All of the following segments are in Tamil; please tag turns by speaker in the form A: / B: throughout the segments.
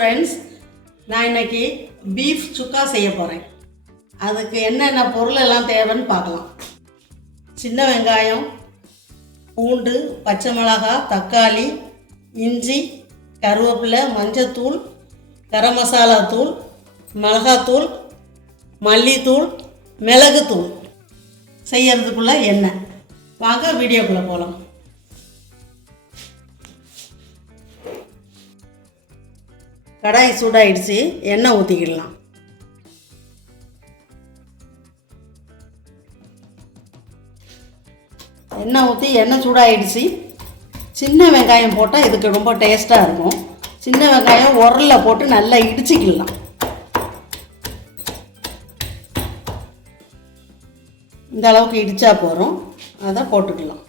A: ஃப்ரெண்ட்ஸ் நான் இன்னைக்கு பீஃப் சுக்கா செய்ய போகிறேன் அதுக்கு என்னென்ன பொருள் எல்லாம் தேவைன்னு பார்க்கலாம். சின்ன வெங்காயம் பூண்டு பச்சை மிளகாய் தக்காளி இஞ்சி கருவேப்பிலை மஞ்சத்தூள் கரம் மசாலா தூள் மிளகாத்தூள் மல்லித்தூள் மிளகுத்தூள். செய்யறதுக்குள்ளே எண்ணெய் வாங்க வீடியோக்குள்ளே போகலாம் கடாய் சூடாயிடுச்சு எண்ணெய் ஊற்றிக்கிடலாம் எண்ணெய் ஊற்றி எண்ணெய் சூடாயிடுச்சு. சின்ன வெங்காயம் போட்டால் இதுக்கு ரொம்ப டேஸ்ட்டாக இருக்கும். சின்ன வெங்காயம் உரலில் போட்டு நல்லா இடிச்சிக்கிடலாம். இந்த அளவுக்கு இடித்தா போகிறோம் அதை போட்டுக்கலாம்.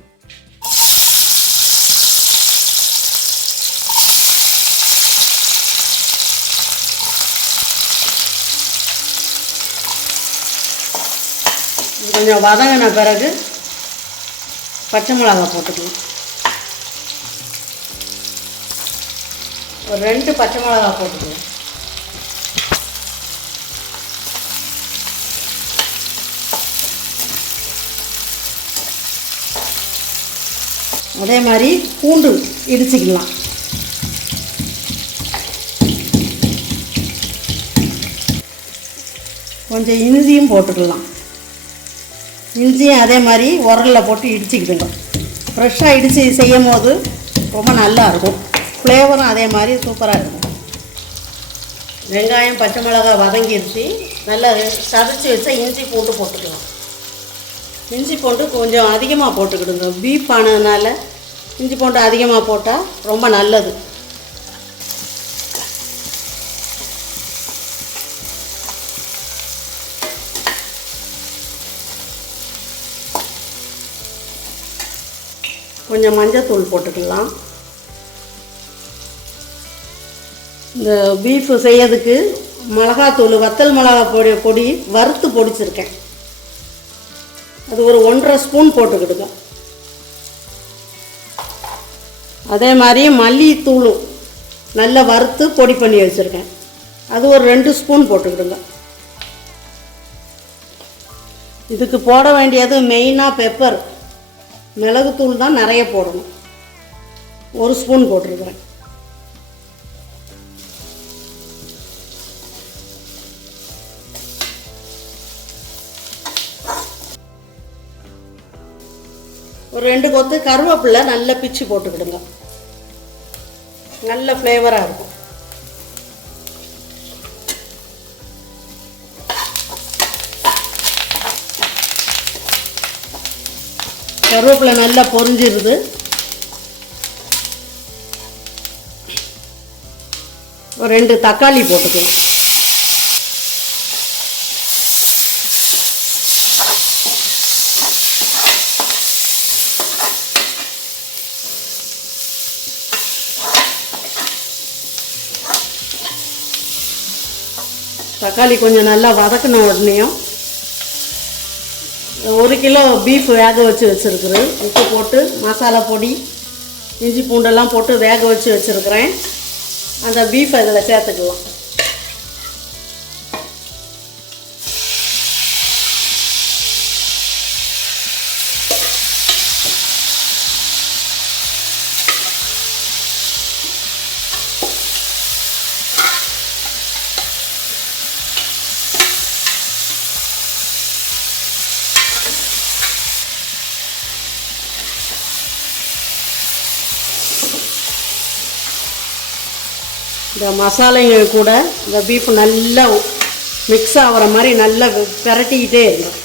A: இது கொஞ்சம் வதங்கின பிறகு பச்சை மிளகா போட்டுக்கலாம் ஒரு ரெண்டு பச்சை மிளகா போட்டுக்கலாம் அதே மாதிரி பூண்டு இடிச்சிக்கலாம். கொஞ்சம் இஞ்சியும் போட்டுக்கலாம். இஞ்சியும் அதே மாதிரி உரலில் போட்டு இடிச்சிக்கிடுங்க. ஃப்ரெஷ்ஷாக இடித்து செய்யும் போது ரொம்ப நல்லாயிருக்கும் ஃப்ளேவரும் அதே மாதிரி சூப்பராக இருக்கும். வெங்காயம் பச்சை மிளகாய் வதங்கிடுச்சு நல்லா சதைச்சி வச்சா இஞ்சி போட்டு போட்டுக்கலாம். இஞ்சி பூண்டு கொஞ்சம் அதிகமாக போட்டுக்கிடுங்க. பீப் ஆனதுனால இஞ்சி பூண்டு அதிகமாக போட்டால் ரொம்ப நல்லது. கொஞ்சம் மஞ்சத்தூள் போட்டுக்கலாம். இந்த பீஃப் செய்யறதுக்கு மிளகாத்தூள் வத்தல் மிளகா பொடி பொடி வறுத்து பொடிச்சிருக்கேன். அது ஒரு ஒன்றரை ஸ்பூன் போட்டுக்கிடுங்க. அதே மாதிரி மல்லித்தூளும் நல்லா வறுத்து பொடி பண்ணி வச்சுருக்கேன். அது ஒரு ரெண்டு ஸ்பூன் போட்டுக்கிடுங்க. இதுக்கு போட வேண்டியது மெயினாக பெப்பர் மிளகுத்தூள் தான் நிறைய போடணும். ஒரு ஸ்பூன் போட்டிருக்கிறேன். ஒரு ரெண்டு கொத்து கருவேப்பிலை நல்லா பிச்சு போட்டுக்கிடுங்க. நல்ல ஃப்ளேவராக இருக்கும். கருவேப்பிலை நல்லா பொரிஞ்சிருது. ஒரு ரெண்டு தக்காளி போட்டுக்கலாம். தக்காளி கொஞ்சம் நல்லா வதக்கின உடனேயும் ஒரு கிலோ பீஃப் வேக வச்சு வச்சுருக்குறேன். உப்பு போட்டு மசாலா பொடி இஞ்சி பூண்டெல்லாம் போட்டு வேக வச்சு வச்சுருக்குறேன். அந்த பீஃப் அதில் சேர்த்துக்கலாம். இந்த மசாலைங்க கூட இந்த பீஃப் நல்லா மிக்ஸ் ஆகிற மாதிரி நல்லா பிரட்டிக்கிட்டே இருந்தோம்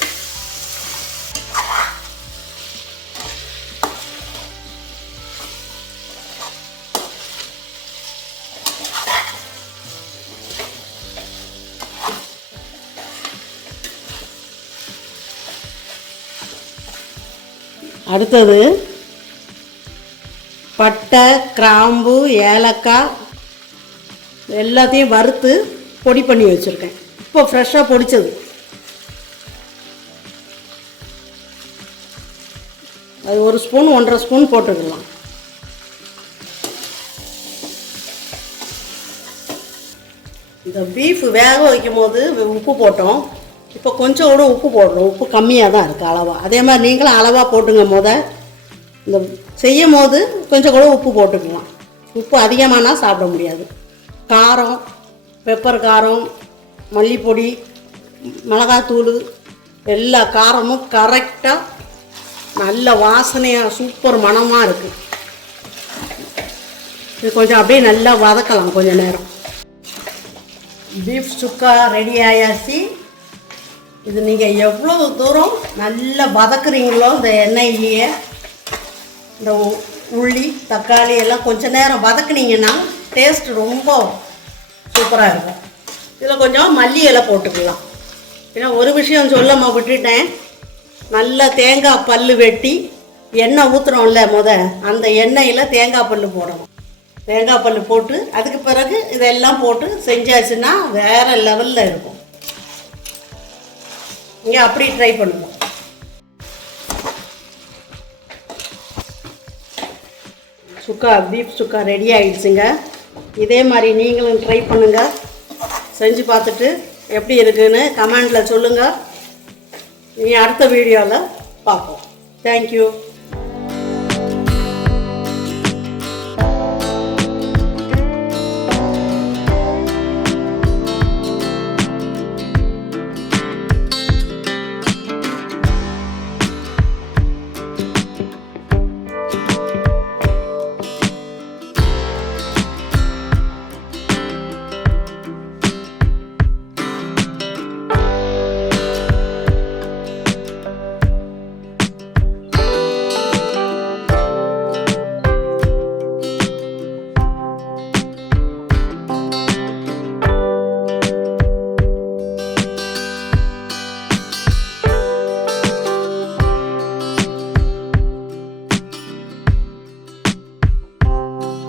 A: அடுத்தது பட்டை கிராம்பு ஏலக்காய் எல்லாத்தையும் வறுத்து பொடி பண்ணி வச்சுருக்கேன். இப்போ ஃப்ரெஷ்ஷாக பொடிச்சது. அது ஒரு ஸ்பூன் ஒன்றரை ஸ்பூன் போட்டுக்கலாம். இந்த பீஃப் வேக வைக்கும் போது உப்பு போட்டோம். இப்போ கொஞ்சம் கூட உப்பு போடுறோம் உப்பு கம்மியாக தான் இருக்குது அளவாக அதே மாதிரி நீங்களும் அளவாக போட்டுங்க முத. இந்த செய்யும் போது கொஞ்சம் கூட உப்பு போட்டுக்கலாம். உப்பு அதிகமானால் சாப்பிட முடியாது. காரம் பெப்பர் காரம் மல்லிப்பொடி மிளகாத்தூள் எல்லா காரமும் கரெக்டாக நல்ல வாசனையாக சூப்பர் மணமாக இருக்குது இது கொஞ்சம் அப்படியே நல்லா வதக்கலாம் கொஞ்சம் நேரம். பீஃப் சுக்கா ரெடி ஆயாச்சு. இது நீங்கள் எவ்வளோ தூரம் நல்லா வதக்குறீங்களோ இந்த எண்ணெயிலேயே இந்த உள்ளி தக்காளி எல்லாம் கொஞ்சம் நேரம் வதக்குனீங்கன்னா டேஸ்ட் ரொம்ப சூப்பராக இருக்கும். இதில் கொஞ்சம் மல்லி இலை போட்டுக்கலாம். ஏன்னா ஒரு விஷயம் சொல்லாமல் விட்டுட்டேன். நல்ல தேங்காய் பல் வெட்டி எண்ணெய் ஊற்றுறோம்ல முத அந்த எண்ணெயில் தேங்காய் பல் போடணும். தேங்காய் பல் போட்டு அதுக்கு பிறகு இதெல்லாம் போட்டு செஞ்சாச்சுன்னா வேறு லெவலில் இருக்கும். இங்கே அப்படி ட்ரை பண்ணுவோம். சுக்கா பீஃப் சுக்கா ரெடி ஆகிடுச்சுங்க இதே மாதிரி நீங்களும் ட்ரை பண்ணுங்கள் செஞ்சு பார்த்துட்டு எப்படி இருக்குன்னு கமெண்டில் சொல்லுங்கள் நீ அடுத்த வீடியோவில் பார்ப்போம். தேங்க்யூ